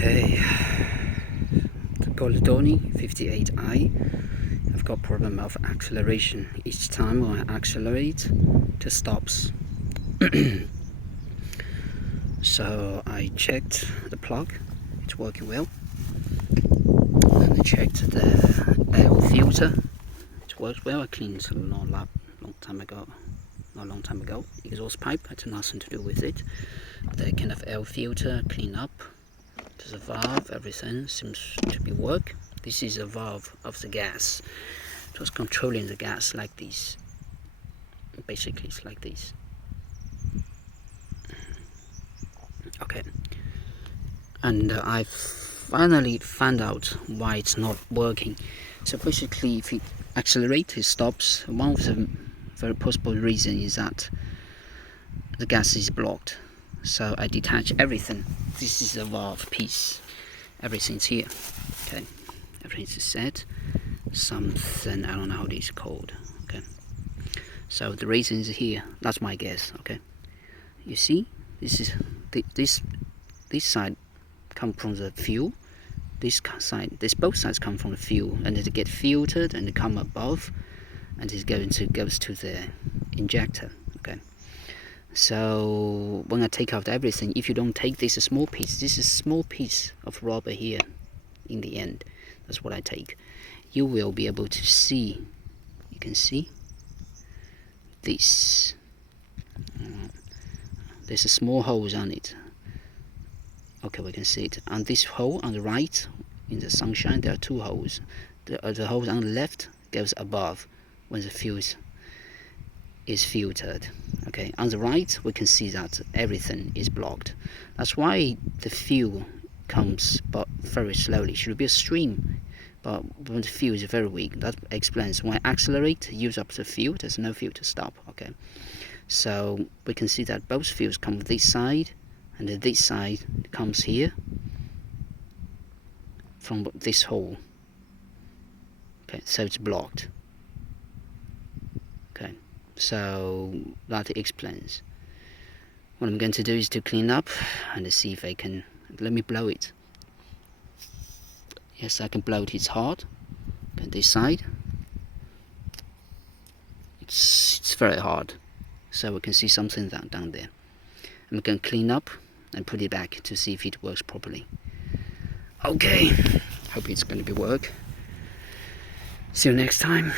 Okay, the Goldoni 58i. I've got problem of acceleration. Each time when I accelerate, it stops. So I checked the plug, it's working well. And I checked the air filter, it works well. I cleaned it a long time ago. Exhaust pipe had nothing to do with it. The kind of air filter clean up. There's a valve, everything seems to be work. This is a valve of the gas. It was controlling the gas like this. Basically it's like this. Okay. And I finally found out why it's not working. So basically if it accelerates, it stops. One of the very possible reason is that the gas is blocked. So I detach everything. This is the valve piece. Everything's here. Okay, everything's set. Something, I don't know how this is called. Okay, so the reason is here. That's my guess. Okay, you see, this is this side come from the fuel. This both sides come from the fuel, and they get filtered and they come above, and it goes to the injector. Okay. So when I take out everything, if you don't take this small piece, this is a small piece of rubber here in the end, that's what I take, you will be able to see, you can see this, there's a small holes on it. Okay, we can see it. On this hole on the right, in the sunshine, there are two holes. The hole on the left goes above when the fuse is filtered. Okay, on the right we can see that everything is blocked. That's why the fuel comes but very slowly. It should be a stream, but when the fuel is very weak, that explains when I accelerate, use up the fuel, there's no fuel to stop. Okay, so we can see that both fuels come this side, and this side comes here from this hole. Okay, so it's blocked. Okay, so that explains. What I'm going to do is to clean up and see if I can, let me blow it. Yes, I can blow it, it's hard. Okay, this side, it's very hard, so we can see something down there. I'm going to clean up and put it back to see if it works properly. Okay, hope it's going to be work. See you next time.